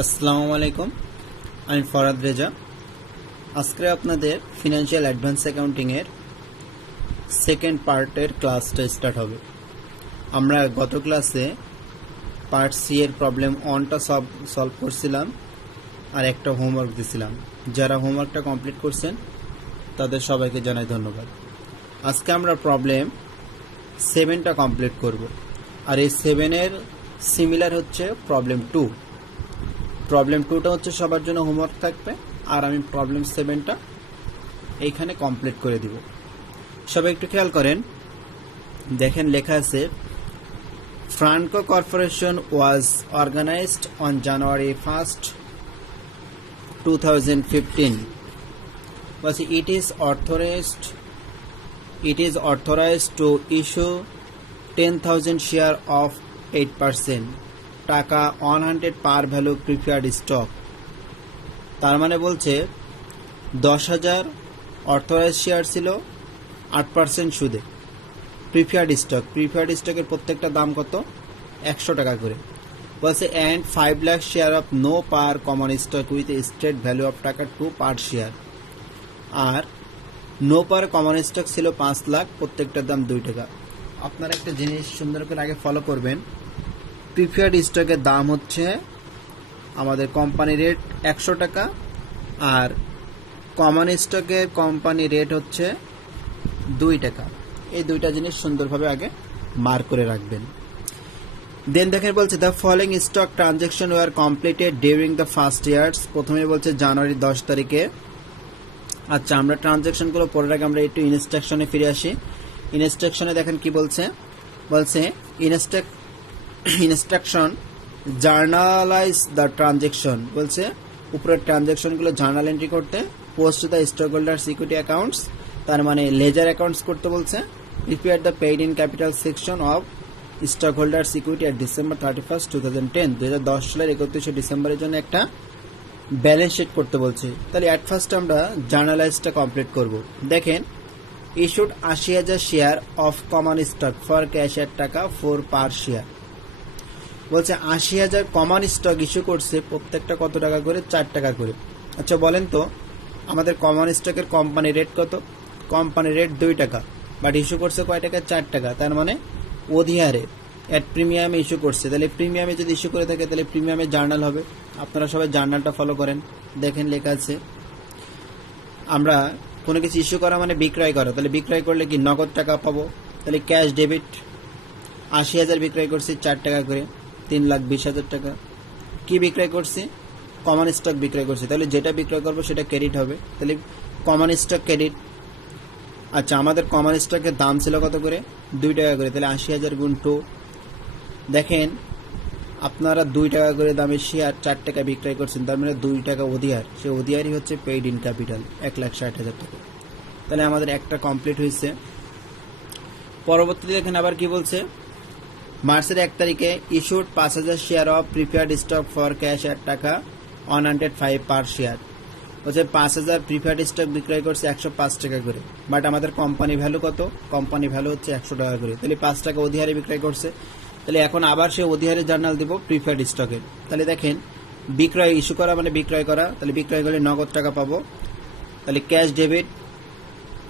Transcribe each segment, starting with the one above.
আসসালামু আলাইকুম, আমি ফরাদ রেজা। আজকে আপনাদের ফিনান্সিয়াল অ্যাডভান্স অ্যাকাউন্টিং এর সেকেন্ড পার্টের ক্লাসটা স্টার্ট হবে। আমরা গত ক্লাসে পার্ট সি এর প্রবলেম 1টা সলভ করছিলাম আর একটা হোমওয়ার্ক দিছিলাম। যারা হোমওয়ার্কটা কমপ্লিট করছেন তাদের সবাইকে জানাই ধন্যবাদ। আজকে আমরা প্রবলেম 7টা কমপ্লিট করব, আর এই 7 এর সিমিলার হচ্ছে প্রবলেম 2। প্রবলেম 2টা হচ্ছে সবার জন্য হোমওয়ার্ক থাকবে, আর আমি প্রবলেম 7টা এইখানে কমপ্লিট করে দিব। সবাই একটু খেয়াল করেন, দেখেন লেখা আছে Franco corporation was organized on January 1st 2015 was it is authorized to issue 10,000 share of 8% টাকা 100 পার ভ্যালু প্রিফার্ড স্টক। তার মানে বলছে 10,000 অথরাইজ শেয়ার ছিল 8% সুদে। প্রিফার্ড স্টকের প্রত্যেকটা দাম কত? 100 টাকা করে। বলছে and 5 lakh share of no par common stock with state value of টাকা 2 পার শেয়ার। আর নো পার কমন স্টক ছিল 5 লাখ, প্রত্যেকটার দাম 2 টাকা। আপনারা একটা জিনিস সুন্দর করে আগে ফলো করবেন, প্রিফার্ড স্টকের দাম হচ্ছে আমাদের কোম্পানি রেট 100 টাকা, আর কমন স্টকের কোম্পানি রেট হচ্ছে 2 টাকা। এই দুইটা জিনিস সুন্দরভাবে আগে মার্ক করে রাখবেন। দেন দেখেন বলছে the following stock transaction were completed during the first years. প্রথমে বলছে জানুয়ারি 10 তারিখে। আচ্ছা, আমরা ট্রানজাকশনগুলো পড়ার আগে আমরা একটু ইনস্ট্রাকশনে ফিরে আসি। ইনস্ট্রাকশনে দেখেন কি বলছে ইনস্ট্রাকশন জার্নালাইজ দ্য ট্রানজাকশন। বলছে উপরের ট্রানজাকশনগুলো জার্নাল এন্ট্রি করতে, post the stock holders equity accounts, তার মানে লেজার অ্যাকাউন্টস করতে বলছে। Prepare the paid in capital section of stock holders equity at December 31st 2010 2010 সালের 31শে ডিসেম্বরের জন্য একটা ব্যালেন্স শিট করতে বলছে। তাহলে অ্যাট ফার্স্ট আমরা জার্নালাইজটা কমপ্লিট করব। দেখেন issued 80,000 share of common stock for cash এর টাকা 4 পার শেয়ার। বলছে 80,000 কমন স্টক ইস্যু করছে, প্রত্যেকটা কত টাকা করে? 4 টাকা করে। আচ্ছা বলেন তো, আমাদের কমন স্টকের কোম্পানি রেট কত? কোম্পানি রেট 2 টাকা, বাট ইস্যু করছে কয় টাকা? 4 টাকা। তার মানে অধিহারে এট প্রিমিয়ামে ইস্যু করছে। তাহলে প্রিমিয়ামে যদি ইস্যু করে থাকে তাহলে প্রিমিয়ামে জার্নাল হবে। আপনারা সবাই জার্নালটা ফলো করেন। দেখেন লেখা আছে আমরা কোনো কিছু ইস্যু করা মানে বিক্রয় করা। তাহলে বিক্রয় করলে কি নগদ টাকা পাবো? তাহলে ক্যাশ ডেবিট। 80,000 বিক্রয় করছি 4 টাকা করে, 3,20,000 টাকা। কি বিক্রয় করছি? কমন স্টক বিক্রয় করছি। তাহলে যেটা বিক্রয় করবো সেটা ক্রেডিট হবে। তাহলে কমন স্টক ক্রেডিট। আচ্ছা, আমাদের কমন স্টকের দাম ছিল কত করে? 2 টাকা করে। তাহলে 80,000 গুণ 2। দেখেন আপনারা 2 টাকা করে দামের শেয়ার 4 টাকা বিক্রয় করছেন, তার মানে 2 টাকা অধিহার। সে অধিহারই হচ্ছে পেইড ইন ক্যাপিটাল, 1,60,000 টাকা। তাহলে আমাদের একটা কমপ্লিট হয়েছে। পরবর্তীতে দেখেন আবার কি বলছে, মার্চের 1 তারিখে issued 5,000 share of preferred stock for cash এর টাকা 105 পার শেয়ার। বলছে 5,000 প্রিফার্ড স্টক বিক্রয় করছে 105 টাকা করে, বাট আমাদের কোম্পানি ভ্যালু কত? কোম্পানি ভ্যালু হচ্ছে 100 টাকা করে। তাহলে 5 টাকা অধিহারে বিক্রয় করছে। তাহলে এখন আবার সে অধিহারে জার্নাল দিব প্রিফার্ড স্টকের। তাহলে দেখেন বিক্রয় ইস্যু করা মানে বিক্রয় করা, তাহলে বিক্রয় করলে নগদ টাকা পাবো। তাহলে ক্যাশ ডেবিট,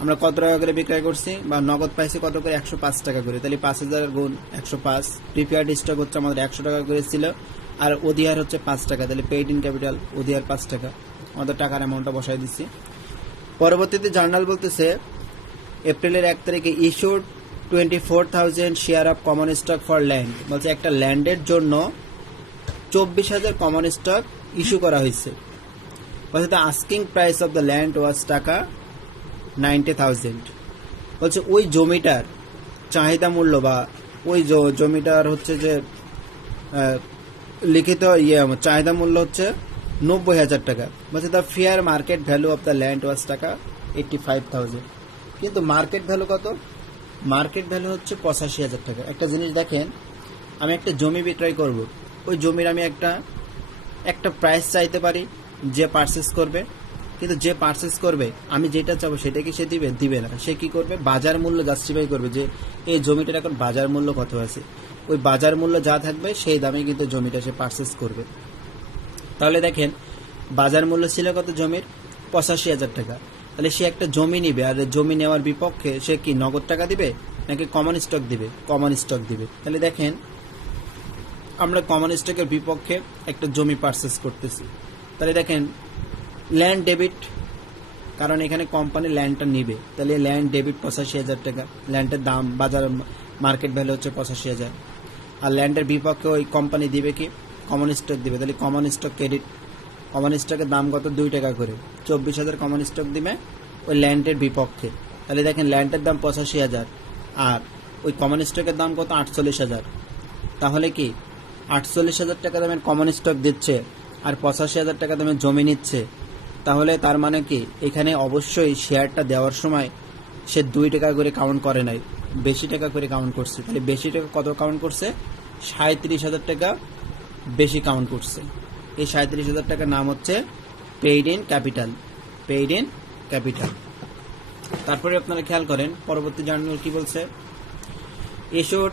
আমরা কত টাকা করে বিক্রয় করছি বা নগদ পাইছি কত করে? 105 টাকা করে। তাহলে 5,000 গুণ 105। প্রিফার্ড স্টক হচ্ছে আমাদের 100 টাকা করে ছিল, আর অধিহার হচ্ছে 5 টাকা। তাহলে পেইড ইন ক্যাপিটাল অধিহার 5 টাকা। আমাদের টাকার অ্যামাউন্টটা বসাই দিচ্ছি। পরবর্তীতে জার্নাল বলতেছে এপ্রিলের 1 তারিখে issued 24,000 share of common stock for land. বলছে একটা ল্যান্ডের জন্য 24,000 কমন স্টক ইস্যু করা হয়েছে। বলছে the asking price of the land was taka 90,000। বলছে ওই জমিটার চাহিদা মূল্য বা ওই জমিটার হচ্ছে যে লিখিত চাহিদা মূল্য হচ্ছে 90,000 টাকা। বলছে the fair market value of the land was taka 85,000। কিন্তু মার্কেট ভ্যালু কত? মার্কেট ভ্যালু হচ্ছে 85,000 টাকা। একটা জিনিস দেখেন, আমি একটা জমি বিক্রয় করব, ওই জমির আমি একটা প্রাইস চাইতে পারি যে পারচেস করবে, কিন্তু যে পারচেস করবে আমি যেটা চাবো সেটা কি সে দিবে না। সে কি করবে? বাজার মূল্য জাস্টিফাই করবে যে এই জমিটার এখন বাজার মূল্য কত আছে। ওই বাজার মূল্য যা থাকবে সেই দামে কিন্তু জমিটা সে পারচেস করবে। তাহলে দেখেন বাজার মূল্য ছিল কত জমির 85,000 টাকা। তাহলে সে একটা জমি নিবে, আর জমি নেওয়ার বিপক্ষে সে কি নগদ টাকা দিবে নাকি কমন স্টক দিবে? কমন স্টক দিবে। তাহলে দেখেন আমরা কমন স্টকের বিপক্ষে একটা জমি পারচেস করতেছি। তাহলে দেখেন ল্যান্ড ডেবিট, কারণ এখানে কোম্পানি ল্যান্ডটা নিবে, তাহলে ল্যান্ড ডেবিট 85,000 টাকা। ল্যান্ডের দাম বাজার মার্কেট ভ্যালু হচ্ছে 85,000, আর ল্যান্ডের বিপক্ষে ওই কোম্পানি দিবে কি কমন স্টক দিবে। তাহলে কমন স্টক ক্রেডিট, কমন স্টকের দাম কত 2 টাকা করে, 24,000 কমন স্টক দিবে ওই ল্যান্ডের বিপক্ষে। তাহলে দেখেন ল্যান্ডের দাম 85,000 আর ওই কমন স্টকের দাম কত 48,000। তাহলে কি 48,000 টাকা দামের কমন স্টক দিচ্ছে আর 85,000 টাকা দামের জমি নিচ্ছে। তাহলে তার মানে কি এখানে অবশ্যই শেয়ারটা দেওয়ার সময় সে 2 টাকা করে কাউন্ট করে নাই, বেশি টাকা করে কাউন্ট করছে। তাহলে বেশি টাকা কত কাউন্ট করছে? 37,000 টাকা বেশি কাউন্ট করছে। এই 37,000 টাকার নাম হচ্ছে paid in capital, paid in capital. তারপরে আপনারা খেয়াল করেন পরবর্তী জার্নাল কি বলছে, issued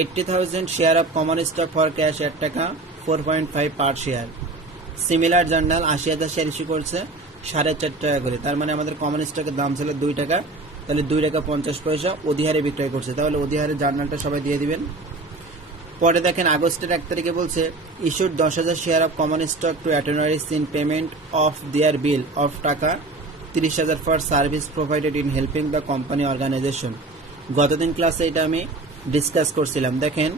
80,000 share of common stock for cash 1 টাকা 4.5 পার share. Similar journal 80,000 share issue করছে 4.5 টাকা করে। তার মানে আমাদের কমন স্টকের দাম ছিল 2 টাকা, তাহলে 2 টাকা 50 পয়সা অধিহারে বিক্রয় করছে। তাহলে অধিহারের জার্নালটা সবাই দিয়ে দিবেন। পরে দেখেন আগস্টের 1 তারিখে বলছে issued 10,000 share of common stock to attorneys in payment of their bill of taka 30,000 for service provided in helping the company organization. গতদিন ক্লাসে এটা আমি ডিসকাস করছিলাম। দেখেন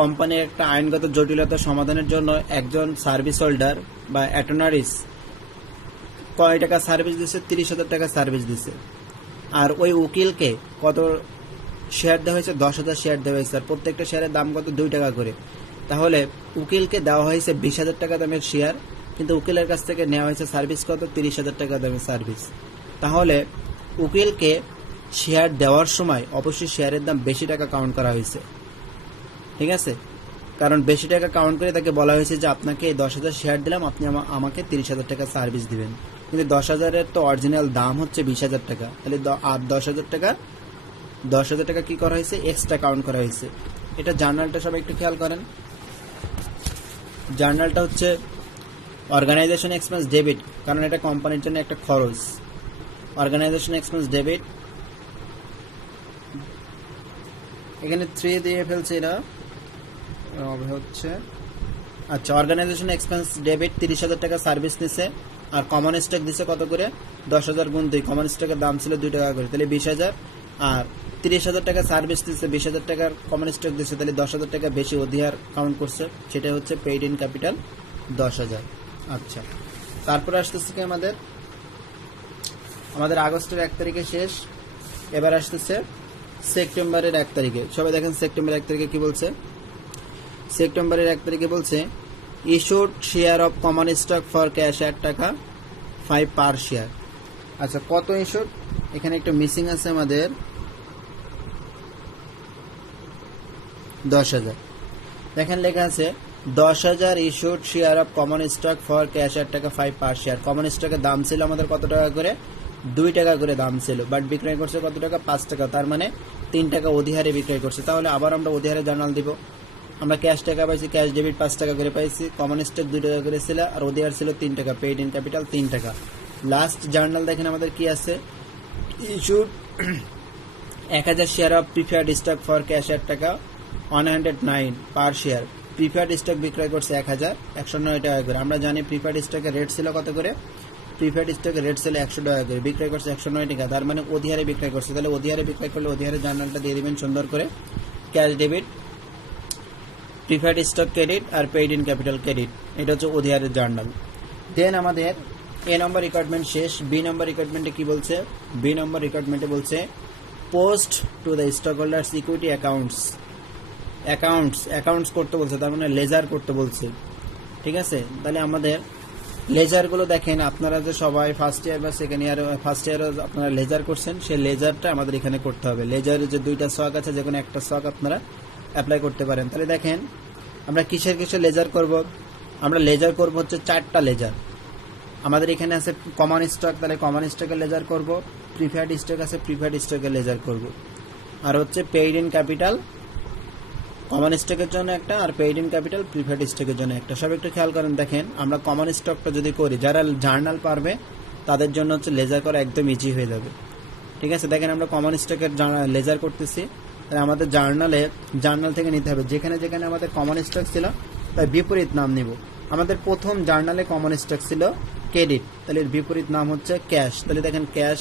কোম্পানির একটা আইনগত জটিলতা সমাধানের জন্য একজন সার্ভিস হোল্ডার বা অ্যাটেনারিস কয় টাকা সার্ভিস দিচ্ছে? 30,000 টাকা সার্ভিস দিচ্ছে। আর ওই উকিলকে কত শেয়ার দেওয়া হয়েছে? 10,000 শেয়ার দেওয়া হয়েছে। আর প্রত্যেকটা শেয়ারের দাম কত? 2 টাকা করে। তাহলে উকিলকে দেওয়া হয়েছে 20,000 টাকা দামের শেয়ার, কিন্তু উকিলের কাছ থেকে নেওয়া হয়েছে সার্ভিস কত? 30,000 টাকা দামের সার্ভিস। তাহলে উকিলকে শেয়ার দেওয়ার সময় অবশ্যই শেয়ারের দাম বেশি টাকা কাউন্ট করা হয়েছে, ঠিক আছে? কারণ বেশি টাকা কাউন্ট করে তাকে বলা হয়েছে যে আপনাকে 10,000 শেয়ার দিলাম, আপনি আমাকে 30,000 টাকা সার্ভিস দিবেন। কিন্তু 10,000-এর তো অরিজিনাল দাম হচ্ছে 20,000 টাকা। তাহলে আর 10,000 টাকা কি করা হয়েছে? এক্সট্রা কাউন্ট করা হয়েছে। এটা জার্নালটা সবাই একটু খেয়াল করেন। জার্নালটা হচ্ছে অর্গানাইজেশন এক্সপেন্স ডেবিট, কারণ এটা কোম্পানির জন্য একটা খরচ। অর্গানাইজেশন এক্সপেন্স ডেবিট এখানে 3 দিয়ে ফেলছে, এরা হচ্ছে আচ্ছা অর্গানাইজেশন এক্সপেন্স ডেবিট 30,000 টাকা সার্ভিস নিছে, আর কমন স্টক দিছে কত করে? 10,000 গুণ 2। কমন স্টকের দাম ছিল 2 টাকা করে, তাহলে 20,000। আর 30,000 টাকা সার্ভিস দিচ্ছে, 20,000 টাকার কমন স্টক দিচ্ছে, তাহলে 10,000 টাকা বেশি অধিহার কাউন্ট করছে। সেটা হচ্ছে পেইড ইন ক্যাপিটাল 10,000। আচ্ছা, তারপরে আসতেছে কি আমাদের আগস্টের 1 তারিখে শেষ। এবার আসতেছে সেপ্টেম্বরের 1 তারিখে। সবাই দেখেন সেপ্টেম্বর 1 তারিখে কি বলছে। সেপ্টেম্বরের 1 তারিখে বলছে issued share of common stock for cash 1 টাকা 5 পার শেয়ার। আচ্ছা, কত ইস্যুড? এখানে একটা মিসিং আছে আমাদের 10,000। দেখেন লেখা আছে 10,000 issued share of common stock for cash 1 টাকা 5 পার শেয়ার। কমন স্টকের দাম ছিল আমাদের কত টাকা করে? 2 টাকা করে দাম ছিল, বাট বিক্রয় করছে কত টাকা? 5 টাকা। তার মানে 3 টাকা অধিহারে বিক্রয় করছে। তাহলে আবার আমরা অধিহারে জার্নাল দিব। আমরা ক্যাশ টাকা পাইছি, ক্যাশ ডেবিট 5 টাকা করে পাইছি, কমন স্টক 2 টাকা করে ছিল, আর অধিহার ছিল 3 টাকা, পেইড ইন ক্যাপিটাল 3 টাকা। লাস্ট জার্নাল দেখেন আমাদের কি আছে, issued 1,000 share of preferred stock for cash 1 টাকা 109 পার শেয়ার। প্রিফার্ড স্টক বিক্রয় করছে 1,109 টাকা করে। আমরা জানি প্রিফার্ড স্টকের রেট ছিল কত করে? প্রিফার্ড স্টকের রেট ছিল 100 টাকা করে, বিক্রয় করছে 109 টাকা। তার মানে অধিহারে বিক্রয় করছে। তাহলে অধিহারে বিক্রয় করলে অধিহারের জার্নালটা দিয়ে দিবেন সুন্দর করে। Cash debit, preferred stock credit আর পেইড ইন ক্যাপিটাল ক্রেডিট, এটা হচ্ছে অধিহারের জার্নাল। দেন আমাদের এ নম্বর রিকোয়ারমেন্ট শেষ। বি নম্বর রিকোয়ারমেন্টে কি বলছে? বি নম্বর রিকোয়ারমেন্টে বলছে post to the stock holders equity accounts করতে বলছে, তার মানে লেজার করতে বলছে, ঠিক আছে? তাহলে আমাদের লেজারগুলো দেখেন, আপনারা যে সবাই ফার্স্ট ইয়ার বা সেকেন্ড ইয়ার, ফার্স্ট ইয়ার আপনারা লেজার করছেন, সেই লেজারটা আমাদের এখানে করতে হবে। লেজারের যে 2টা ছক আছে, যে কোনো একটা ছক আপনারা অ্যাপ্লাই করতে পারেন। তাহলে দেখেন আমরা কিসের লেজার করব? আমরা লেজার করব হচ্ছে 4টা লেজার। আমাদের এখানে আছে কমন স্টক, তাহলে কমন স্টকের লেজার করব। প্রিফার্ড স্টক আছে, প্রিফার্ড স্টকের লেজার করব। আর হচ্ছে পেইড ইন ক্যাপিটাল কমন স্টকের জন্য একটা, আর পেইড ইন ক্যাপিটাল প্রিফার্ড স্টকের জন্য একটা। সব একটু খেয়াল করেন, দেখেন আমরা কমন স্টকটা যদি করি, যারা জার্নাল পারবে তাদের জন্য হচ্ছে লেজার করা একদম ইজি হয়ে যাবে। ঠিক আছে, দেখেন আমরা কমন স্টকের লেজার করতেছি, তাহলে আমাদের জার্নাল থেকে নিতে হবে। যেখানে যেখানে আমাদের কমন স্টক ছিল তার বিপরীত নাম নিব। আমাদের প্রথম জার্নালে কমন স্টক ছিল ক্রেডিট, তাহলে এর বিপরীত নাম হচ্ছে ক্যাশ। তাহলে দেখেন ক্যাশ,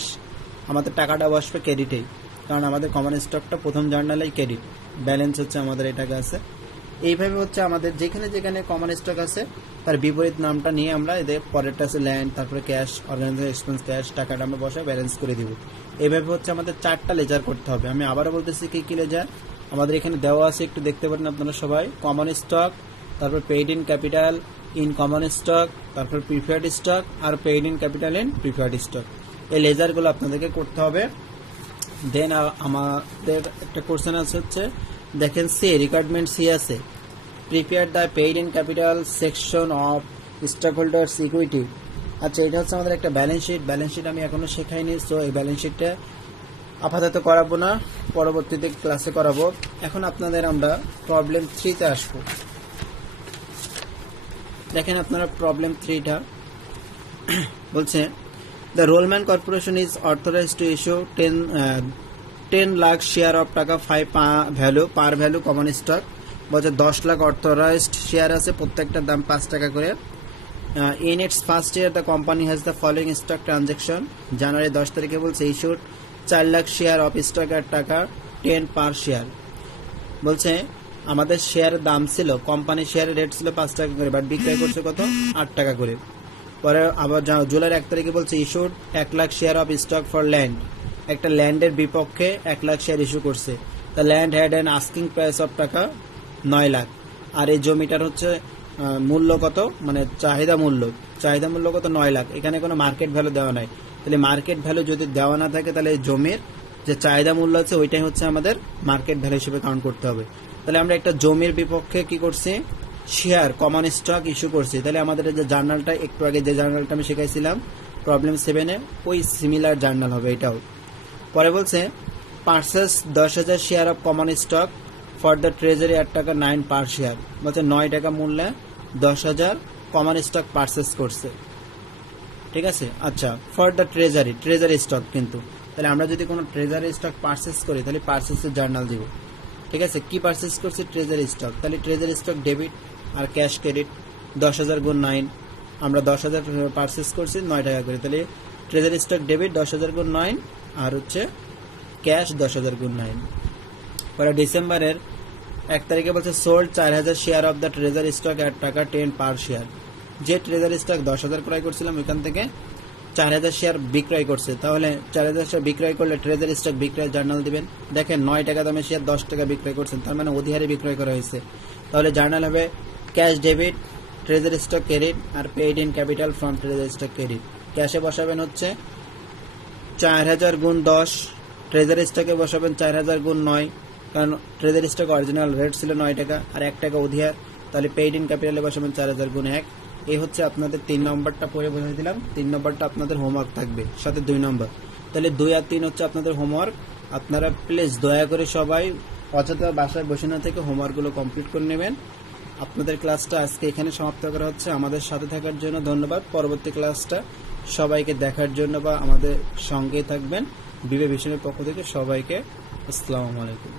আমাদের টাকাটা বসবে ক্রেডিটেই, কারণ আমাদের কমন স্টকটা প্রথম জার্নালেই ক্রেডিট, ব্যালেন্স হচ্ছে আমাদের এটাকে আছে। এইভাবে হচ্ছে আমাদের যেখানে যেখানে কমন স্টক আছে তার বিপরীত নামটা নিয়ে আমরা এদের পরেরটা আছে ল্যান্ড, তারপরে ক্যাশ, অর্গানাইজেশন এক্সপেন্স ক্যাশ, টাকাটা আমরা বসে ব্যালেন্স করে দিব। এইভাবে হচ্ছে আমাদের 4টা লেজার করতে হবে। আমি আবারও বলতেছি কি কি লেজার আমাদের এখানে দেওয়া আছে, একটু দেখতে পারেন আপনারা সবাই। কমন স্টক, তারপর paid in capital in common stock, তারপর প্রিফার্ড স্টক, আর paid in capital in preferred stock. এই লেজারগুলো আপনাদেরকে করতে হবে। দেন আমাদের একটা কোশ্চেন আছে হচ্ছে, দেখেন সি রিকোয়ারমেন্ট সি আছে, prepare the paid in capital section of stock holders equity. আচ্ছা, এটা হচ্ছে আমাদের একটা ব্যালেন্স শিট। ব্যালেন্স শিট আমি এখনো শেখাইনি, সো এই ব্যালেন্স শিটটা আপাতত করাবো না, পরবর্তীতে ক্লাসে করাবো। এখন আপনাদের আমরা প্রবলেম 3-তে আসবো। দেখেন আপনারা প্রবলেম 3টা বলছে, the Rollman corporation is authorized to issue 10 lakh share of taka 5 value par value common stock. বলছে 10 লাখ অথরাইজড শেয়ার আছে, প্রত্যেকটার দাম 5 টাকা করে। In its first year the company has the following stock transaction. জানুয়ারি 10 তারিখে বলছে issued 4 lakh share of stock এর টাকা 10 পার শেয়ার। বলছে আমাদের শেয়ারের দাম ছিল, কোম্পানির শেয়ারের রেট ছিল 5 টাকা করে, বাট বিক্রয় করছে কত, 8 টাকা করে। পরে আবার জুলাই 1 তারিখে বলছে issued 1 lakh share of stock for land. একটা ল্যান্ডের বিপক্ষে 1 লাখ শেয়ার ইস্যু করছে। The land had an asking price of টাকা 9 লাখ। আর এই জমিটার হচ্ছে মূল্য কত, মানে চাহিদা মূল্য কত, 9 লাখ। এখানে কোনো মার্কেট ভ্যালু দেওয়া নাই। তাহলে মার্কেট ভ্যালু যদি দেওয়া না থাকে, তাহলে এই জমির যে চাহিদা মূল্য আছে ওইটাই হচ্ছে আমাদের মার্কেট ভ্যালু হিসেবে কাউন্ট করতে হবে। তাহলে আমরা একটা জমির বিপক্ষে কি করছি, শেয়ার কমন স্টক ইস্যু করছি। তাহলে আমাদের যে জার্নালটা একটু আগে যে জার্নালটা আমি শেখাইছিলাম প্রবলেম 7-এ, ওই সিমিলার জার্নাল হবে এটাও। পরে বলছে purchase 10,000 share of common stock for the treasury 8 টাকা 9 পার শেয়ার। বলছে 9 টাকা মূল্যে 10,000 কমন স্টক পারচেস করছে। ঠিক আছে, আচ্ছা, ফর দ্য ট্রেজারি স্টক। কিন্তু তাহলে আমরা যদি কোনো ট্রেজারি স্টক পারচেস করি, তাহলে পারচেসের জার্নাল দিব। ঠিক আছে, কি পারচেস করছি, ট্রেজারি স্টক। তাহলে ট্রেজারি স্টক ডেবিট আর ক্যাশ ক্রেডিট। 10,000 গুণ 9, আমরা 10,000 পারচেস করছি 9 টাকা করে, তাহলে ট্রেজারি স্টক ডেবিট 10,000 গুণ 9, আর হচ্ছে ক্যাশ 10,000 গুণ 9। পরে ডিসেম্বরের 1 তারিখে বলছে sold 4,000 share of the treasury stock at taka 10 per share. যে ট্রেজারি স্টক 10,000 ক্রয় করছিলাম, ওইখান থেকে 4,000 শেয়ার বিক্রয় করছে। তাহলে 4,000 শেয়ার বিক্রয় করলে ট্রেজারি স্টক বিক্রয় জার্নাল দিবেন। দেখেন 9 টাকা দামে শেয়ার 10 টাকা বিক্রয় করছেন, তার মানে অধিহারে বিক্রয় করা হয়েছে। তাহলে জার্নাল হবে cash debit, treasury stock credit, আর paid in capital from treasury stock credit. ক্যাশে বসাবেন হচ্ছে 4,000 গুণ 10, ট্রেজারি স্টকে বসাবেন 4,000 গুণ 9, কারণ ট্রেজারি স্টক অরিজিনাল রেট ছিল 9 টাকা আর 1 টাকা অধিহার। তাহলে পেইড ইন ক্যাপিটালে বসাবেন 4,000 গুণ 1। এই হচ্ছে আপনাদের 3 নম্বরটা পড়ে বোঝাই দিলাম। 3 নম্বরটা আপনাদের হোমওয়ার্ক থাকবে, সাথে 2 নম্বর। তাহলে 2 আর 3 হচ্ছে আপনাদের হোমওয়ার্ক। আপনারা প্লিজ দয়া করে সবাই অযথা বাসায় বসে না থেকে হোমওয়ার্কগুলো কমপ্লিট করে নেবেন। আপনাদের ক্লাসটা আজকে এখানে সমাপ্ত করা হচ্ছে। আমাদের সাথে থাকার জন্য ধন্যবাদ। পরবর্তী ক্লাসটা সবাইকে দেখার জন্য বা আমাদের সঙ্গে থাকবেন। বিবে ভিশনের পক্ষ থেকে সবাইকে আসসালামু আলাইকুম।